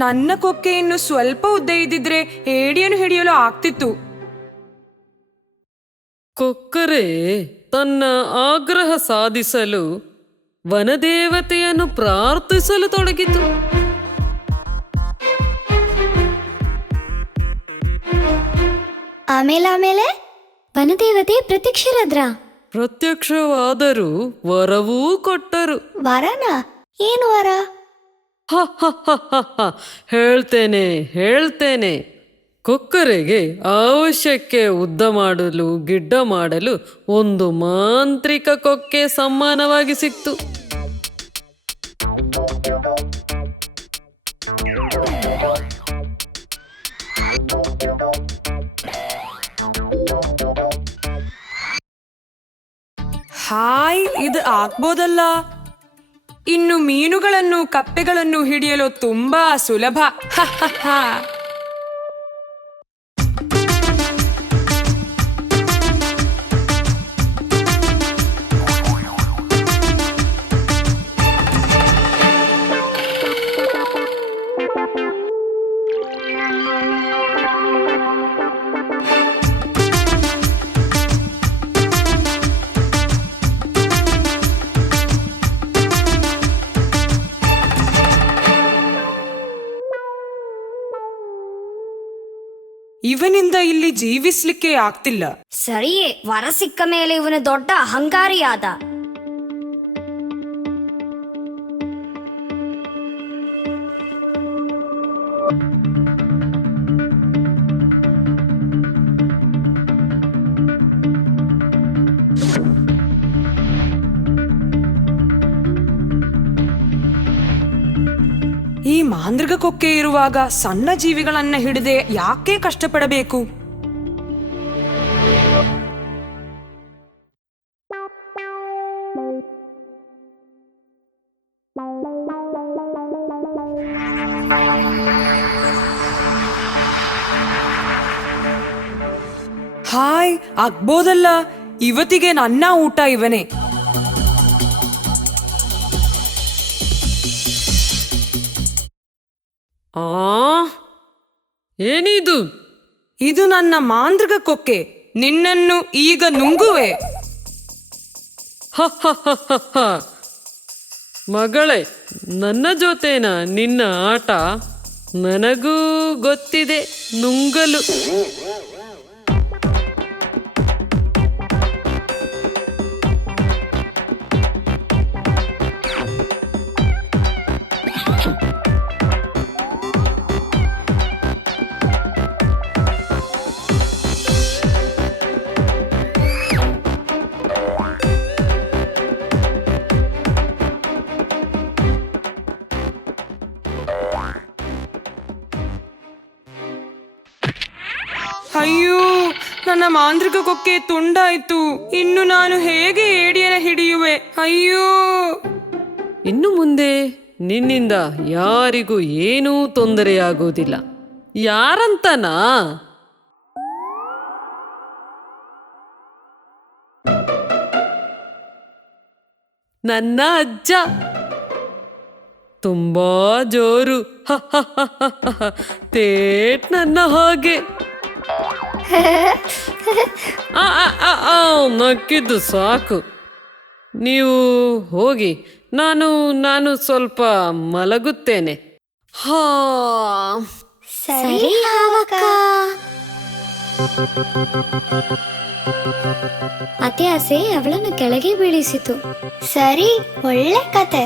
ನನ್ನ ಕೊಕ್ಕೆ ಇನ್ನು ಸ್ವಲ್ಪ ಉದ್ದ ಇದ್ದಿದ್ರೆ ಏಡಿಯನ್ನು ಹಿಡಿಯಲು ಆಗ್ತಿತ್ತು. ಕೊಕ್ಕರೆ ತನ್ನ ಆಗ್ರಹ ಸಾಧಿಸಲು ವನದೇವತೆಯನ್ನು ಪ್ರಾರ್ಥಿಸಲು ತೊಡಗಿತು. ಆಮೇಲೆ ವನದೇವತೆ ಪ್ರತ್ಯಕ್ಷರಾದ್ರ. ಪ್ರತ್ಯಕ್ಷವಾದರೂ ವರವೂ ಕೊಟ್ಟರು. ವರನ? ಏನು ವರ? ಹೇಳ್ತೇನೆ. ಕೊಕ್ಕರೆಗೆ ಅವಶ್ಯಕ್ಕೆ ಉದ್ದ ಮಾಡಲು ಗಿಡ್ಡ ಮಾಡಲು ಒಂದು ಮಾಂತ್ರಿಕ ಕೊಕ್ಕೆ ಸಮ್ಮಾನವಾಗಿ ಸಿಕ್ತು. ಹಾಯ್, ಇದು ಆಗ್ಬೋದಲ್ಲ. ಇನ್ನು ಮೀನುಗಳನ್ನು ಕಪ್ಪೆಗಳನ್ನು ಹಿಡಿಯಲು ತುಂಬಾ ಸುಲಭ. ಇವನಿಂದ ಇಲ್ಲಿ ಜೀವಿಸ್ಲಿಕ್ಕೆ ಆಗ್ತಿಲ್ಲ. ಸರಿಯೇ, ವರ ಸಿಕ್ಕ ಮೇಲೆ ಇವನು ದೊಡ್ಡ ಅಹಂಕಾರಿಯಾದ. ಈ ಮಾಂತ್ರಿಕ ಕೊಕ್ಕೆ ಇರುವಾಗ ಸಣ್ಣ ಜೀವಿಗಳನ್ನ ಹಿಡಿದೆ ಯಾಕೆ ಕಷ್ಟಪಡಬೇಕು? ಹಾಯ್, ಆಗ್ಬೋದಲ್ಲ. ಇವತ್ತಿಗೆ ನನ್ನ ಊಟ ಇವನೇ. ಏನಿದು? ಇದು ನನ್ನ ಮಾಂತ್ರಿಕ ಕೊಕ್ಕೆ. ನಿನ್ನನ್ನು ಈಗ ನುಂಗುವೆ. ಮಗಳೇ, ನನ್ನ ಜೊತೆನ ನಿನ್ನ ಆಟ? ನನಗೂ ಗೊತ್ತಿದೆ ನುಂಗಲು. ಅಯ್ಯೋ, ನನ್ನ ಮಾಂತ್ರಿಕ ಕೊಕ್ಕೆ ತುಂಡಾಯ್ತು. ಇನ್ನು ನಾನು ಹೇಗೆ ಏಡಿಯನ್ನ ಹಿಡಿಯುವೆ? ಅಯ್ಯೋ. ಇನ್ನು ಮುಂದೆ ನಿನ್ನಿಂದ ಯಾರಿಗೂ ಏನೂ ತೊಂದರೆಯಾಗುವುದಿಲ್ಲ. ಯಾರಂತನಾ? ನನ್ನ ಅಜ್ಜ ತುಂಬಾ ಜೋರು. ತೇಟ್ ನನ್ನ ಹಾಗೆ. ನಕ್ಕಿದ್ದು ಸಾಕು. ನೀವು ಹೋಗಿ, ನಾನು ಸ್ವಲ್ಪ ಮಲಗುತ್ತೇನೆ. ಸರಿ ಹಾವಕ್ಕ. ಅತ್ತೆ ಆಸೆ ಅವಳನ್ನು ಕೆಳಗೆ ಬೀಳಿಸಿತು. ಸರಿ, ಒಳ್ಳೆ ಕತೆ.